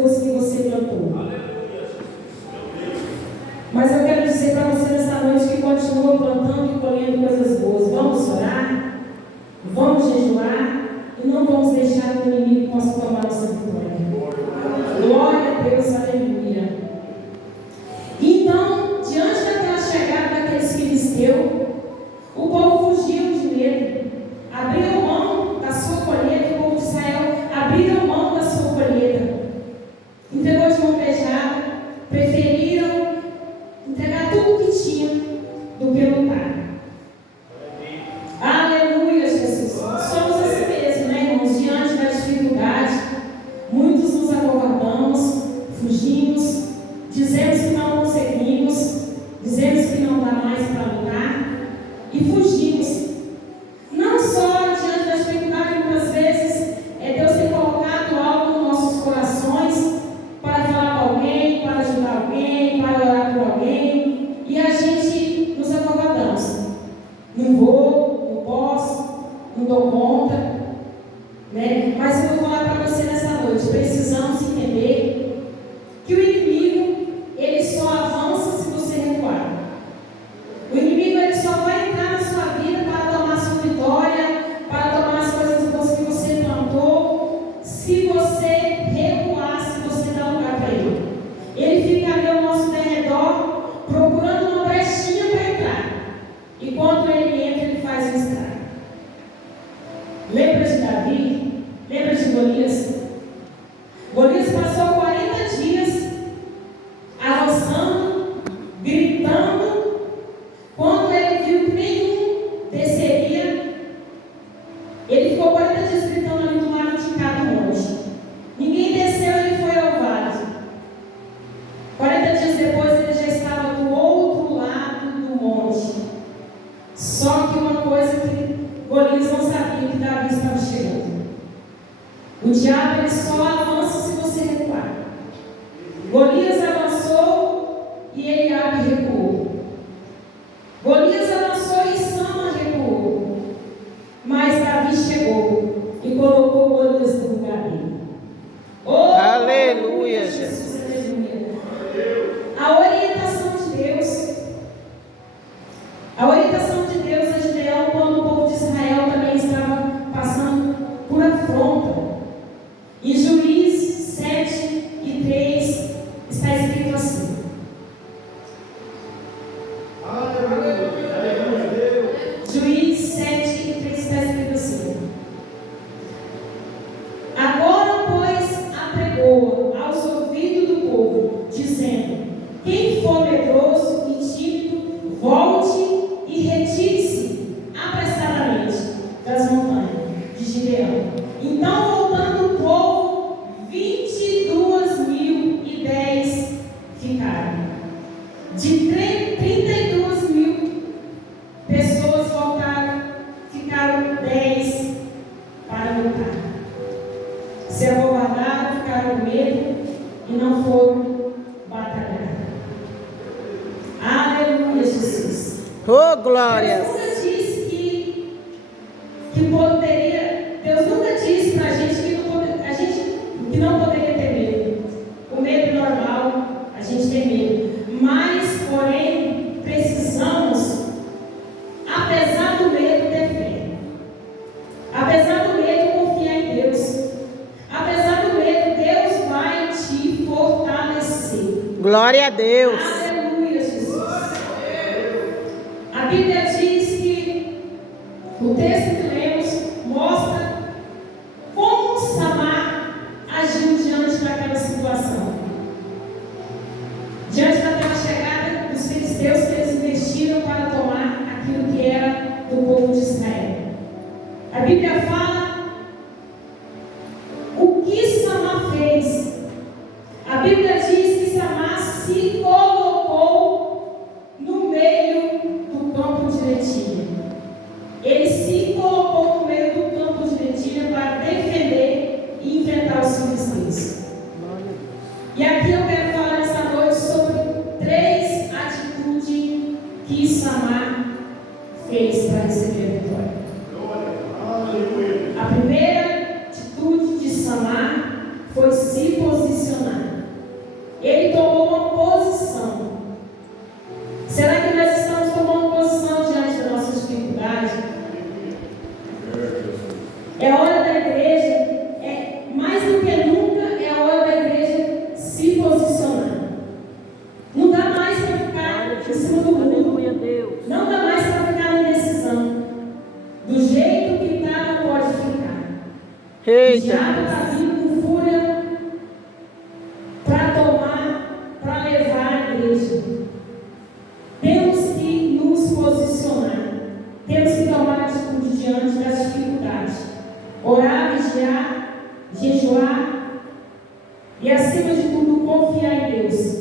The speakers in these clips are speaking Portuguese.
boas que você plantou. Mas eu quero dizer para você nessa noite que continua plantando e colhendo coisas boas. Vamos orar, vamos jejuar e não vamos deixar que o inimigo possa tomar nossa vitória. Glória a Deus, aleluia. Então, diante daquela chegada daqueles filisteus, o povo fugiu de medo, abriram mão da sua colheita. O povo de Israel abriram mão da sua colheita, entregou de mão beijada, preferiram entregar tudo o que tinha do que lutar. Aleluia, Jesus. Somos assim mesmo, né, irmãos? Diante da dificuldade, muitos nos acovardamos, fugimos, dizemos que não conseguimos, dizemos que não dá mais para lutar e fugimos. Não só diante da dificuldade, muitas vezes Deus tem colocado algo nos nossos corações para falar com alguém, para ajudar alguém, para orar por alguém, e a gente nos acovardamos. Não vou, não posso, não dou conta, né? Mas eu vou falar para você nessa noite, precisamos entender que o inimigo, ele só avança se você recuar. O inimigo, ele só vai entrar na sua vida para tomar sua vitória, para tomar as coisas boas que você plantou, se você recuar, se você dar lugar para ele. Ele fica ali ao nosso derredor, procurando uma brechinha para entrar. E quando ele entra, ele faz um estrago. Lembra de Davi? Lembra de Golias? Golias passou 40 dias avançando, gritando. Quando ele viu que nenhum desceria, ele ficou 40 dias gritando ali do lado de cada monte. Ninguém desceu, ele foi ao vale. 40 dias depois, ele já estava do outro lado do monte. Só que uma coisa que Golias não sabia, que Davi estava chegando. O diabo, ele só avança se você recuar. Golias avançou e Eliabe recuou. Golias avançou e Sama recuou. Mas Davi chegou e colocou Golias no lugar dele. Oh, aleluia, Jesus. Aleluia. A orientação de Deus. A orientação de Deus é Gideão, quando o povo de Israel também estava passando por afronta. Em Juízes 7:3 está escrito assim. Juízes 7:3 está escrito assim. Agora, pois, apregou aos ouvidos do povo, dizendo: quem for medroso e tímido, volte e retire-se apressadamente das montanhas de Gibeão. Então, voltando o povo, 22.010 ficaram. De 32.000 pessoas voltaram, ficaram 10 para lutar. Se acovardaram, ficaram com medo e não foram batalhar. Aleluia, Jesus. Oh, glória. Deus nunca disse que poderia. Deus nunca disse para a gente que não poderia ter medo. O medo normal, a gente tem medo. Mas, porém, precisamos, apesar do medo, ter fé. Apesar do medo, confiar em Deus. Apesar do medo, Deus vai te fortalecer. Glória a Deus. Aleluia, Jesus. A Bíblia diz que o texto que lemos mostra como Samar agiu diante daquela situação. Diante daquela chegada dos filisteus, que eles investiram para tomar aquilo que era do povo de Israel. A Bíblia fala o que Samar fez. A Bíblia diz que Samar se colocou no meio do campo de Betilha. Ele se colocou no meio do campo de Betilha para defender e enfrentar os filisteus. E aqui eu quero falar nessa noite sobre 3 atitudes que Samar fez para receber a vitória. A primeira atitude de Samar foi se posicionar posicionar. Ele tomou uma posição. Será que nós estamos tomando posição diante da nossa dificuldade? É hora da igreja, mais do que nunca, é a hora da igreja se posicionar. Não dá mais para ficar em cima do muro. Não dá mais para ficar na indecisão. Do jeito que está, não pode ficar. O diabo está vindo com fúria para tomar, para levar a igreja. Temos que nos posicionar. Temos que tomar atitude diante das dificuldades. Orar, vigiar, jejuar e, acima de tudo, confiar em Deus.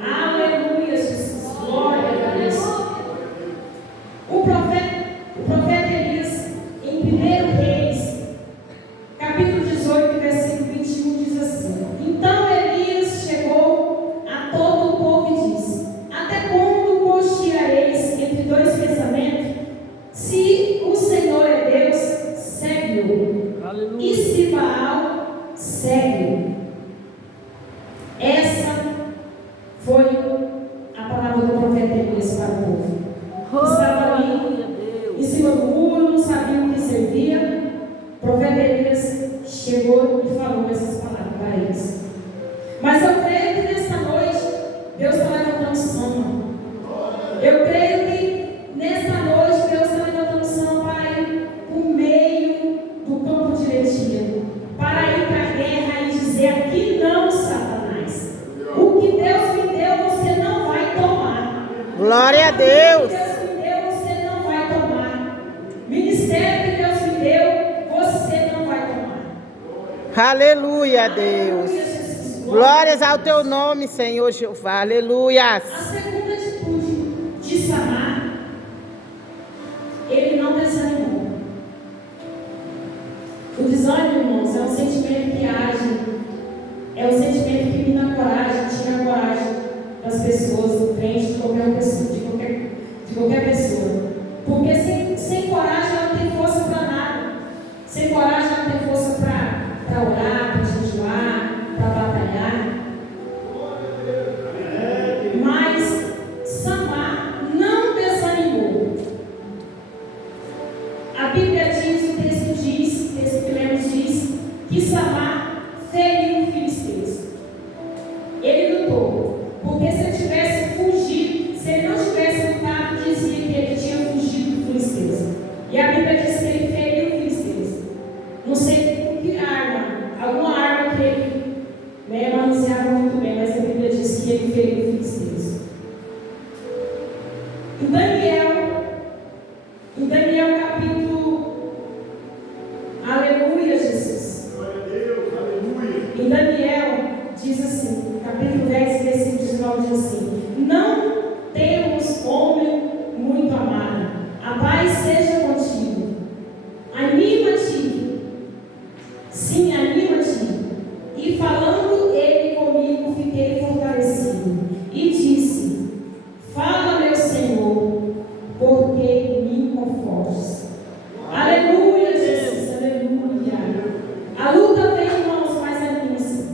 Aleluia, Jesus. Glória a Deus. O profeta Elias, em 1 Reis, capítulo 18, versículo 21, diz assim: Então Elias chegou a todo o povo e disse: Até quando cocheareis entre dois pensamentos? Se o Senhor é Deus, segue-o. E se Baal, segue-o. Essa foi a palavra do profeta Elias para o povo. Estava ali em cima do muro, não sabia o que servia. O profeta Elias chegou e falou essas palavras para eles. Mas eu creio que nessa noite Deus está levantando Sama. Eu creio que nessa noite Deus está levantando Sama para ir para o meio do campo de Letia, para ir para a guerra e dizer: aqui não, Satanás. O que Deus me deu, você não vai tomar. Glória a Deus. O que Deus me deu, você não vai tomar. Ministério que Deus me deu, você não vai tomar. Aleluia a Deus. Glórias ao teu nome, Senhor Jeová. Aleluia. A segunda atitude de Samar, ele não desanimou. O desânimo, irmãos, é um sentimento que age, é um sentimento que mina a coragem, tira a coragem das pessoas, do crente, de qualquer pessoa, de qualquer pessoa. Porque sem coragem ela não tem força para nada. Sem coragem ela não tem força para orar, para jejuar, para batalhar. Mas Samar não desanimou. A Bíblia diz, o texto que lemos diz, que Samar feriu os filisteus. Ele lutou, porque se ele tivesse fugido, se ele não tivesse lutado, dizia que ele tinha fugido dos filisteus. E a Bíblia diz que ele feriu os filisteus. Não sei com que arma, alguma arma que ele manuseava muito bem, mas a Bíblia diz que ele feriu os filisteus. Em Daniel capítulo, aleluia, Jesus. Glória a Deus, aleluia. Em Daniel diz assim, capítulo 10, versículo 19, diz assim: Não temos homem muito amado, a paz seja contigo. Anima-te, sim, anima-te. E falando ele comigo, fiquei fortalecido. E disse: Fala, meu Senhor, porque me confortes. Aleluia, Jesus, aleluia. A luta vem, irmãos, mas anima-se.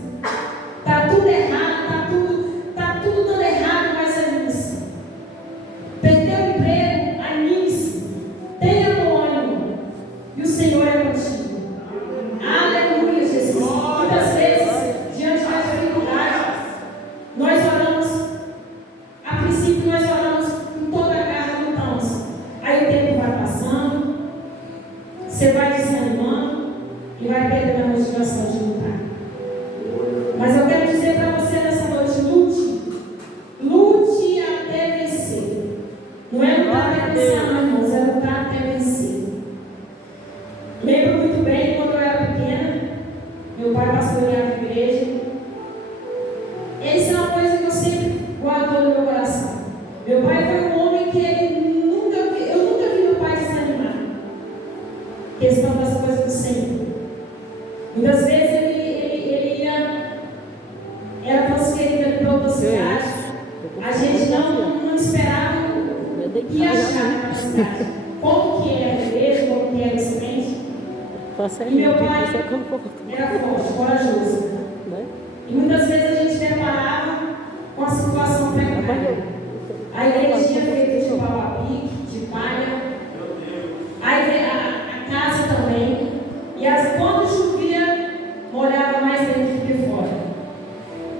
Está tudo errado, está tudo dando errado, mas anima-se. Perdeu o emprego, anime-se. Tenha bom ânimo. E o Senhor é contigo. Aleluia, Jesus. Muitas vezes, diante das dificuldades, nós oramos. A princípio, nós oramos com toda a garra, lutamos. Aí o tempo vai passando, você vai desanimando e vai perdendo a motivação de lutar. Mas eu quero dizer para você nessa noite: lute até vencer. Não é lutar até vencer, não, irmãos, é lutar até vencer. Lembro muito bem quando eu era pequena, meu pai pastoreava a igreja. Essa é uma coisa que eu sempre guardo no meu coração. Meu pai foi um homem que eu nunca vi meu pai desanimar. Questão das coisas do Senhor. Muitas vezes ele era transferido ali para outra cidade. A gente não esperava que achar na cidade. Como que era a igreja, como que era esse crente. E meu pai era forte, corajoso. E muitas vezes a gente deparava com a situação precária. A igreja tinha feito de pau-a-pique, de palha, a casa também. E quando chovia, molhava mais dentro do que fora.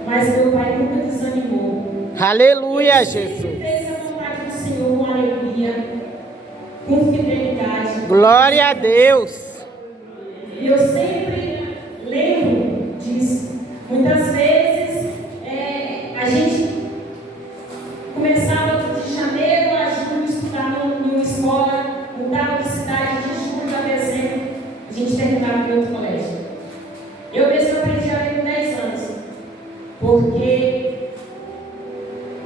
Mas meu pai nunca desanimou. Aleluia, Ele Jesus. sempre fez a vontade do Senhor com alegria, com fidelidade. Glória a Deus. E eu sempre lembro disso. Muitas vezes a gente começava de janeiro a julho estudar em uma escola, mudava de cidade de julho a dezembro, a gente terminava em outro colégio. Eu mesmo aprendi a ler com 10 anos, porque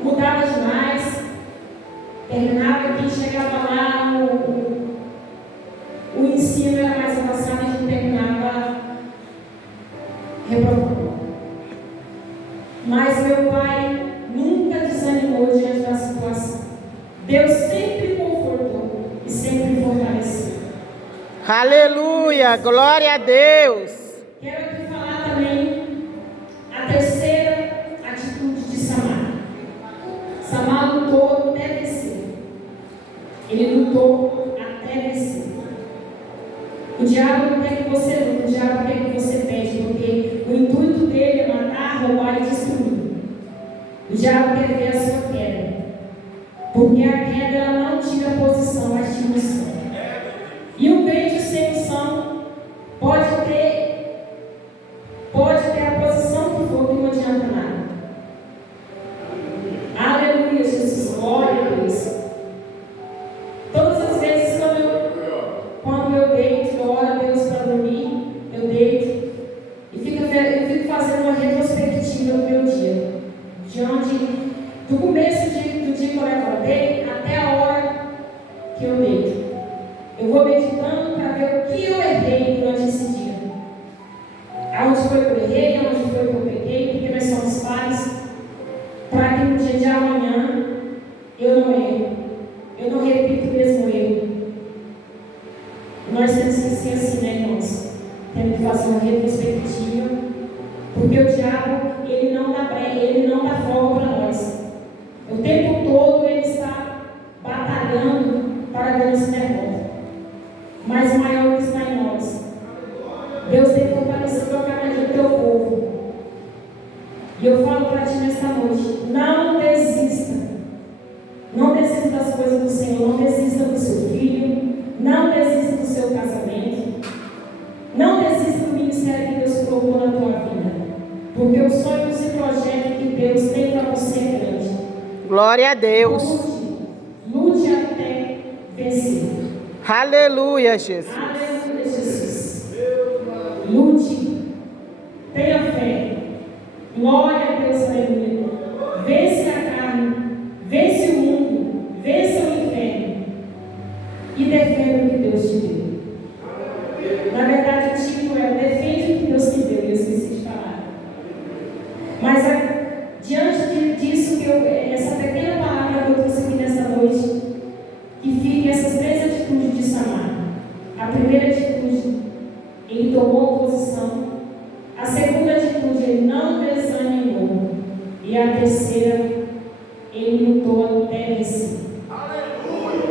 mudava demais, terminava aqui, chegava lá, o ensino era mais avançado e a gente terminava reprovando. Mas meu pai nunca desanimou diante da situação. Deus sempre confortou e sempre fortaleceu. Aleluia, glória a Deus. Quero aqui falar também a terceira atitude de Samar. Samar lutou até vencer. Ele lutou até vencer. O diabo não quer que você lute, o diabo quer que você perde, porque o intuito dele é matar, roubar e destruir. O diabo quer ver a sua queda, porque a queda ela não tira a posição, mas tira o som. E um crente sem unção pode ter a posição que for, que não adianta nada. Aleluia, Jesus, glória a Deus. Todas as vezes quando eu deito, eu oro a Deus para dormir, eu deito e fico fazendo uma retrospectiva do meu dia. Do começo do dia que eu levantei até a hora que eu deito. Eu vou meditando para ver o que eu errei durante esse dia. Aonde foi que eu errei, aonde foi que eu peguei, porque nós somos pais, para que no dia de amanhã eu não erro, eu não repito o mesmo erro. Nós temos que ser assim, né, irmãos? Temos que fazer uma retrospectiva, porque o diabo, ele não dá folga para nós. O tempo todo ele está batalhando para Deus se derrota. Mas o maior que está em nós. Deus tem fortalecido a cada dia do teu povo. E eu falo para ti nesta noite: não desista. Não desista das coisas do Senhor. Não desista do seu filho. Não desista do seu casamento. Não desista do ministério que Deus colocou na tua vida. Porque os sonhos e projetos que Deus tem para você é grande. Glória a Deus. Lute até vencer. Aleluia, Jesus. Aleluia, Jesus. Lute. Tenha fé. Glória a Deus, aleluia. Vence a carne. Vence o mundo. Vence o inferno. E defenda o que Deus te deu. Na verdade, o título é defende o que Deus te deu. Eu esqueci de falar. Mas diante disso, essa pequena palavra que eu trouxe aqui nessa noite, que fique essas três atitudes de Samar. A primeira atitude, ele tomou posição. A segunda atitude, ele não desanimou. E a terceira, ele lutou até vencer.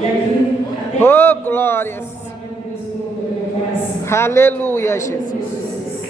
E aqui, até Oh, glórias. Deus colocou no meu coração. Aleluia, Jesus.